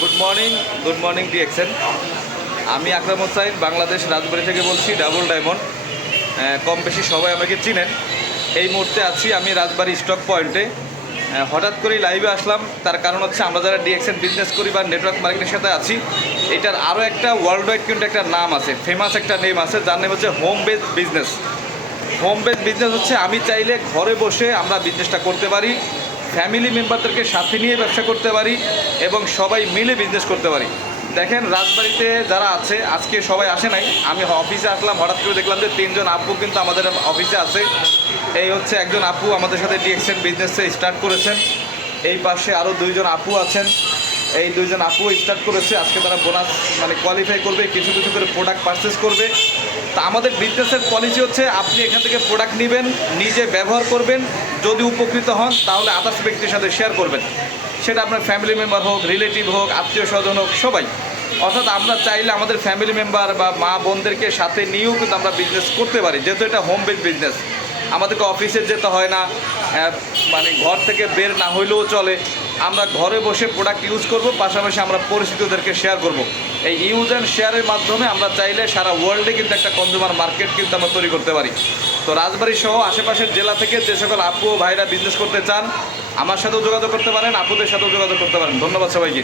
Good morning good morning ডিএক্সেন আমি আকরাম হোসাইন, বাংলাদেশ রাজবাড়ি থেকে বলছি ডাবল ডায়মন্ড। কম বেশি সবাই আমাকে চিনেন। এই মুহূর্তে আছি আমি রাজবাড়ি স্টক পয়েন্টে। হঠাৎ করেই লাইভে আসলাম। তার কারণ হচ্ছে আমরা যারা ডিএক্সেন বিজনেস করি বা নেটওয়ার্ক মার্কেটের সাথে আছি, এটার আরও একটা ওয়ার্ল্ড ওয়াইড কিন্তু একটা নাম আছে ফেমাস একটা নেম আছে, যার নেম হচ্ছে home base business home base business হচ্ছে আমি চাইলে ঘরে বসে আমরা বিজনেসটা করতে পারি। ফ্যামিলি মেম্বারদেরকে সাথে নিয়ে ব্যবসা করতে পারি এবং সবাই মিলে বিজনেস করতে পারি। দেখেন, রাজবাড়িতে যারা আছে, আজকে সবাই আসে নাই। আমি অফিসে আসলাম, হঠাৎ করে দেখলাম যে তিনজন আপু কিন্তু আমাদের অফিসে আছে। এই হচ্ছে একজন আপু আমাদের সাথে ডিএক্সএন বিজনেসে স্টার্ট করেছেন। এই পাশে আরও দুইজন আপু আছেন। এই দুইজন আপু স্টার্ট করেছে। আজকে তারা বোনাস মানে কোয়ালিফাই করবে, কিছু কিছু করে প্রোডাক্ট পারচেস করবে। তা আমাদের বিজনেসের পলিসি হচ্ছে, আপনি এখান থেকে প্রোডাক্ট নেবেন, নিজে ব্যবহার করবেন যদি উপকৃত হন, তাহলে আদার্স ব্যক্তির সাথে শেয়ার করবেন। সেটা আপনার ফ্যামিলি মেম্বার হোক রিলেটিভ হোক, আত্মীয় স্বজন হোক, সবাই। অর্থাৎ আমরা চাইলে আমাদের ফ্যামিলি মেম্বার বা মা বোনদেরকে সাথে নিয়েও কিন্তু আমরা বিজনেস করতে পারি। যেহেতু এটা হোম বেড বিজনেস আমাদেরকে অফিসে যেতে হয় না মানে ঘর থেকে বের না হইলেও চলে। আমরা ঘরে বসে প্রোডাক্ট ইউজ করব, পাশাপাশি আমরা পরিচিতদেরকে শেয়ার করব। এই ইউজ অ্যান্ড শেয়ারের মাধ্যমে আমরা চাইলে সারা ওয়ার্ল্ডে কিন্তু একটা কনজিউমার মার্কেট কিন্তু আমরা তৈরি করতে পারি। তো রাজবাড়ী সহ আশেপাশের জেলা থেকে যে সকল আপু ও ভাইরা বিজনেস করতে চান, আমার সাথেও যোগাযোগ করতে পারেন, আপুদের সাথেও যোগাযোগ করতে পারেন। ধন্যবাদ সবাইকে।